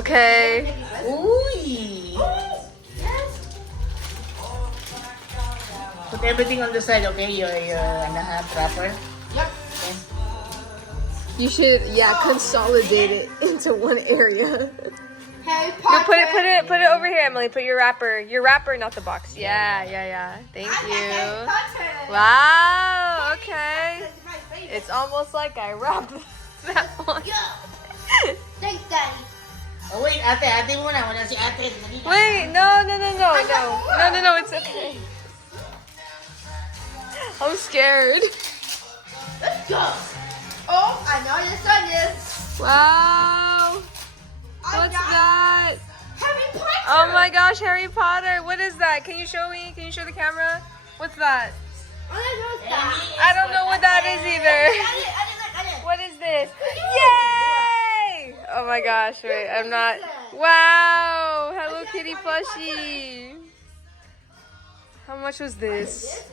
Okay. Uy! Put everything on the side, okay? Your wrapper. Yep. You should, consolidate it into one area. Harry No, Potter. put it over here, Emily. Put your wrapper, not the box. Yeah. Thank I got Harry you. Potter. Wow. Okay. That's my favorite. It's almost like I wrapped that one. Yo. Thanks, Daddy. Oh wait, ate muna. Wala si ate. Dali na. Wait, no, it's okay. I'm scared. Let's go. Oh, I know this one is. Wow. I What's got that? Harry Potter. Oh my gosh, Harry Potter. What is that? Can you show me? Can you show the camera? What's that? I don't know that. I don't know what that is either. I did. What is this? Yay! Oh my gosh, wait, I'm not. Wow! Hello Kitty plushie. How much was this?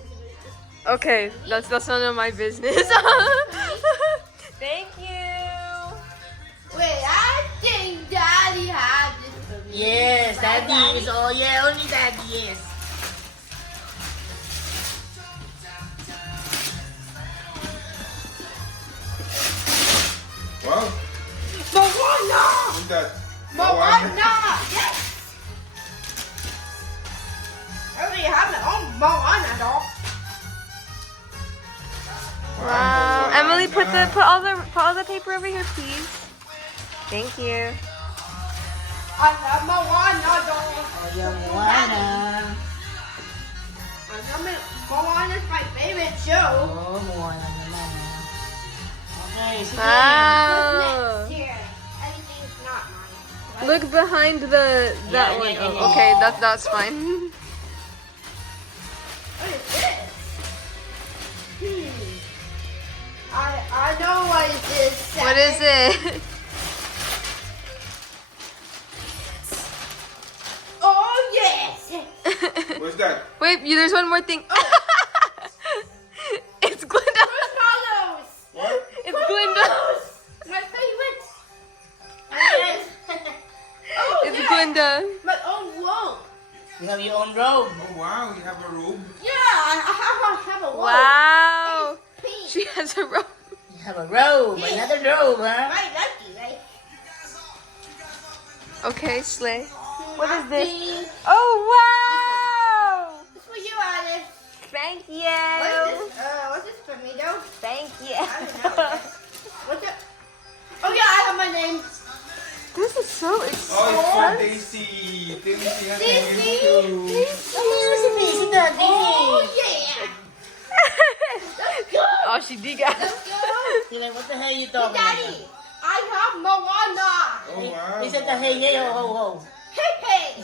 Okay, that's none of my business. Thank you. Wait, I think Daddy had this for me. Yes, daddy is all. Yeah, only daddy, yes. Wow. Moana! What's that? Moana! Yes! I already have my own Moana doll. Wow. Emily, put all the paper over here, please. Thank you. I have Moana doll. Oh, yung Moana. Moana's my favorite show. Oh, Moana naman. Okay, sige. Wow. What's next here? Anything's not mine. Look behind that Yeah, one. yeah, Oh, yeah. okay, that's fine. What is this? I know what is this. What is it? Oh yes! What's that? Wait, there's one more thing. It's Glinda. Marshmallows! What? It's Glinda. My favorite! Oh, It's yeah. Glinda. My own robe! You have your own robe. Oh wow, you have a robe. Yeah, I have a robe. Wow. It's pink. She has a robe. You have a robe. Yeah. Another robe, huh? Right, lucky, right? Okay, Slay. What is this? Lucky. Oh, wow. This for you, Alice. Thank What is you. this? What's this for me, though? Thank you. I don't know. What's it? Oh yeah, I have my name. This is so Oh, it's for expensive. Daisy. Daisy has a Daisy. new too. Oh, si Daisy daddy. Oh yeah! Let's go! Oh, she digas. Let's go! You're like, what the hell are you Hey, talking Daddy, about? I have Moana. Oh wow. He said the hey, hey, ho, ho, ho. Hey,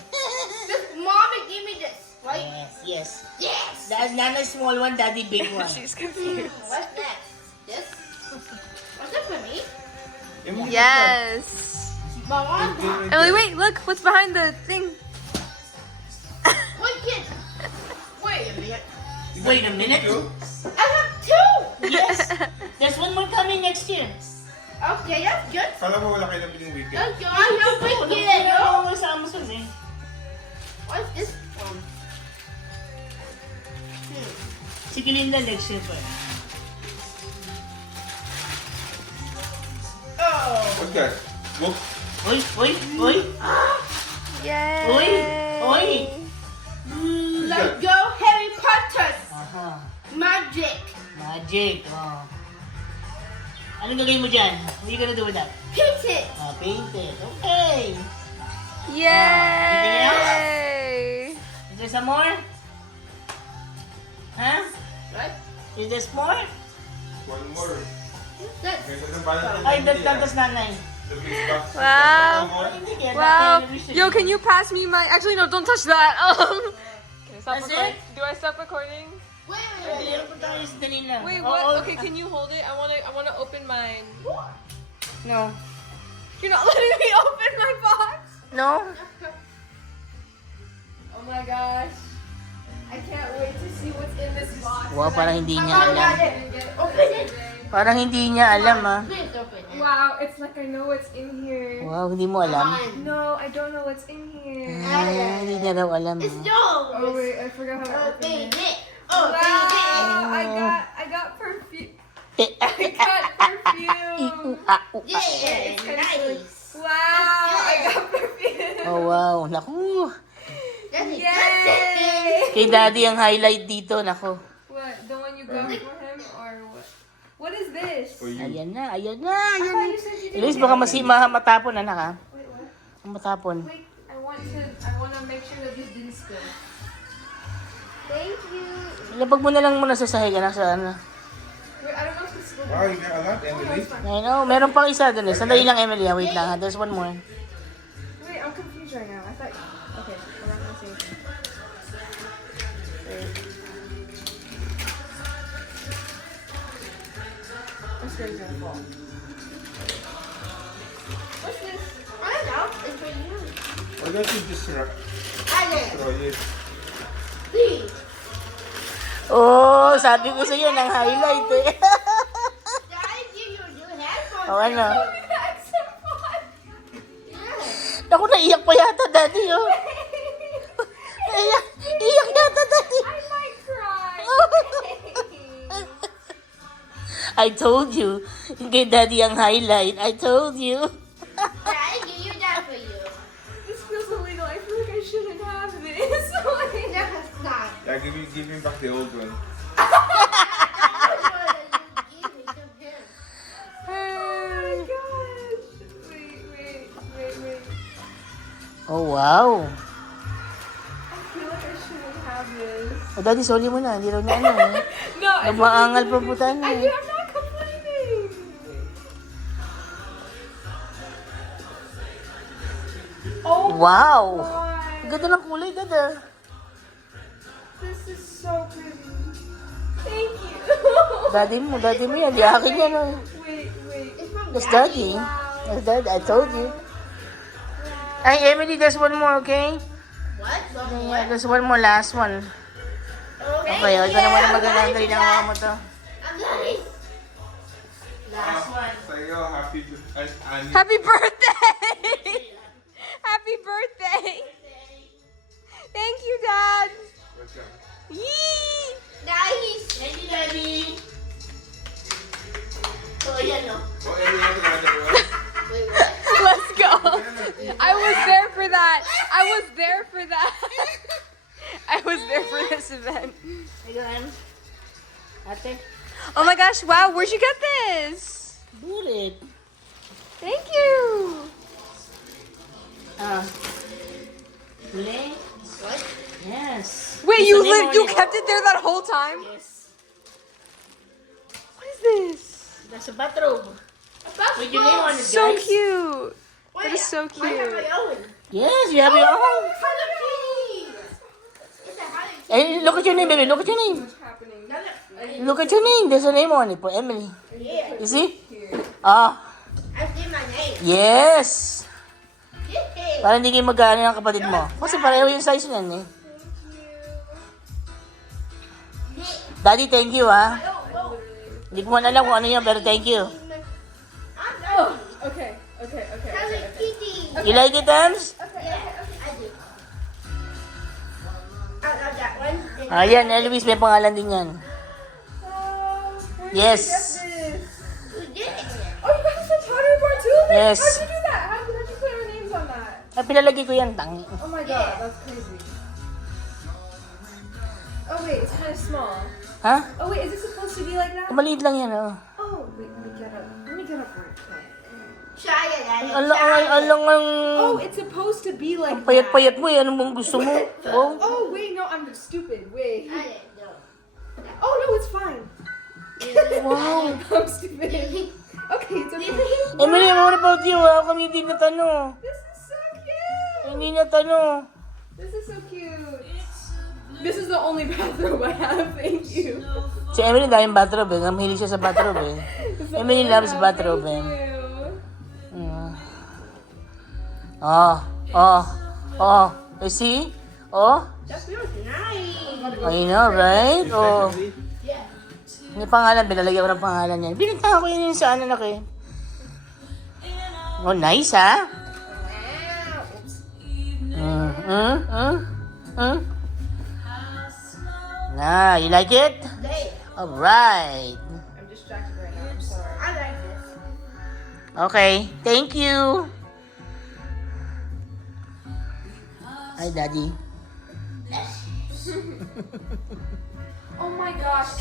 this mommy gave me this, right? Yes. Yes. That's not a small one, daddy big one. She's confused. What's next? This? What's it for me? Emily, what's Yes. Moana. that? Emily, wait, look. What's behind the thing? Wait, kid. Wait a minute. Wait a minute. Two? I have two. Yes. There's one more coming next year. Okay, that's good. Kala mo wala kayo nabiling weekend? Let's go. I have Oh, wicked. no, sa Amazon eh. What's this from? Sige Linda, next year pa. Oh. What's that? Book? Oy. Yay. Oy. Let's go, Harry Potter. Aha. Magic. Magic. Oh. Anong gagawin mo dyan? What are you gonna do with that? Paint it. Paint it. Okay. Yay. Is there some more? Huh? Right? Is there more? One more. That's Ganda ng Valentine's Ay, Day, that's nanay. The big box. Wow. One more. Hindi kaya Wow. natin Yo, can you pass me my? Actually, no. Don't touch that. Can I stop That's recording? it? Do I stop recording? wait. Meron pa tayo sa Danila. Wait, Oo. what? Okay, can you hold it? I wanna open mine. No. You're not letting me open my box. No? Oh my gosh. I can't wait to see what's in this box. Wow, parang hindi niya How alam. about it? Open it. Parang hindi niya alam, ah. Please open it. Wow, it's like I know what's in here. Wow, hindi mo alam. No, I don't know what's in here. Hindi niya daw alam. It's ah. yours. Oh wait, I forgot how to open Open it. it. Open Wow, it. I got perfume. Eh, I got perfume. Yeah, It's kind of nice. Wow, I got perfume. Oh, wow. Naku. That's Yay! Kay Daddy ang highlight dito. Naku. What? The one you got for him or what? What is this? For you. Ayan na, ayan na, I ayan thought na. you said you didn't Elise, get baka it. matapon, anak, ha? Wait, what? Matapon. Wait, I want to make sure that this didn't spill. Thank you. Ilapag mo na lang muna sa sahig, anak, sa ano. Wait, I don't know if it's spill. Wow, you got a lot, Oh, no, Emily. it's fine. I know, meron pang isa dun eh. Sandali lang, Emily, ha? Wait lang, ha? There's one more. Wait, I'm confused right now. I thought. Okay, we're not gonna say anything. Wait. I'm scared it's gonna fall. What's this? I don't know. It's for you. Why don't you just Alex, throw it? please. Oh, sabi ko sa iyo, nang highlight eh. Daddy, give you new headphones. O ano? That's so fun. Yeah. Naku, naiyak pa yata, Daddy, oh. Iyak yata, Daddy. I might cry. I told you. Kay Daddy ang highlight. I told you. Daddy, give you that for you. This feels illegal. I feel like I shouldn't have this. No, it's not. Yeah, give me back the old one. You give me to him. Oh my gosh. Wait. Oh, wow. I feel like I shouldn't have this. O, Daddy, soli mo na. Hindi raw niya ano eh. No, I Nagmaangal pa po tayo I'm eh. not complaining. Oh Wow. my. Ang ganda ng kulay, Dada. This is so pretty. Thank you. Daddy mo yan. Di akin yan, oh. Wait. It's from That's Daddy. That's Daddy. I told you. Ay, Emily, there's one more, okay? What? Yeah, there's one more, last one. Okay, o. Ikaw naman ang magandang dali ng mga mo to. I'm nice. Last one. Say, oh, happy Happy birthday! Happy birthday! Thank you, Dad. Yee! Nice. Thank you, Daddy. Oh, yeah, no. Oh, Emily has another one. Wait, what? Let's go. I was there for that. I was there for this event. Ayan. Ate. Oh my gosh, wow, where'd you get this? Bullet. Thank you. Bullet? What? Yes. Wait, It's you a name on you it. kept it there that whole time? Yes. What is this? That's a bathrobe. That's With your name on it, So guys. cute. Wait, That is so I have cute. my own. Yes, you have your own. Hello Kitty. It's a Hello Hey, look at your name, baby. Look at your name. Kitty. Look at your name. There's a name on it for Emily. Yeah. You see? Ah, I see my name. yes. Yeah. Para hindi kayo mag-ano ng kapatid mo. Kasi pareho yung size niyan eh. Daddy, thank you ha. Hindi ko man alam kung ano yun, pero thank you. Oh, Okay. Hello Kitty. You like it, Ems? Yeah, I do. I love that one. Ayan, Elvis, may pangalan din yan. Yes. Who did it? Oh, you got some pottery bar too? Yes. How'd you do that? How'd you put our names on that? Ay, pinalagay ko yan, tangi. Oh my god, that's crazy. Oh wait, it's kind of small. Ha? Oh wait, is it supposed to be like that? Maliit lang yan, oh. Oh, wait, let me get up. Let me get up right. Try it, Daddy. Alang ang... Oh, it's supposed to be like Ang payat-payat mo eh. Anong bang gusto mo? Oh. Oh wait, no, I'm stupid. Wait. I didn't know. Oh no, it's fine. Wow. I'm stupid. Okay, it's okay. Emily, what about you? Ako kami hindi na tanong. This is so cute. Hindi na tanong. This is so cute. This is the only bathrobe I have. Thank you. Si Emily dahil bathrobe eh. Mahilig siya sa bathrobe eh. This is the Emily only loves I have. bathrobe Thank eh. you. Oh. You see? Oh. That feels nice. I know, right? Oh. Yeah. May pangalan, binalagyan ko ng pangalan niya. Binigyan ko yun sa ano na kayo. Oh, nice ha? Nah, you like it? They. Alright. I'm distracted right now. I'm sorry. I like this. Okay, thank you. Hi, Daddy. Oh my gosh.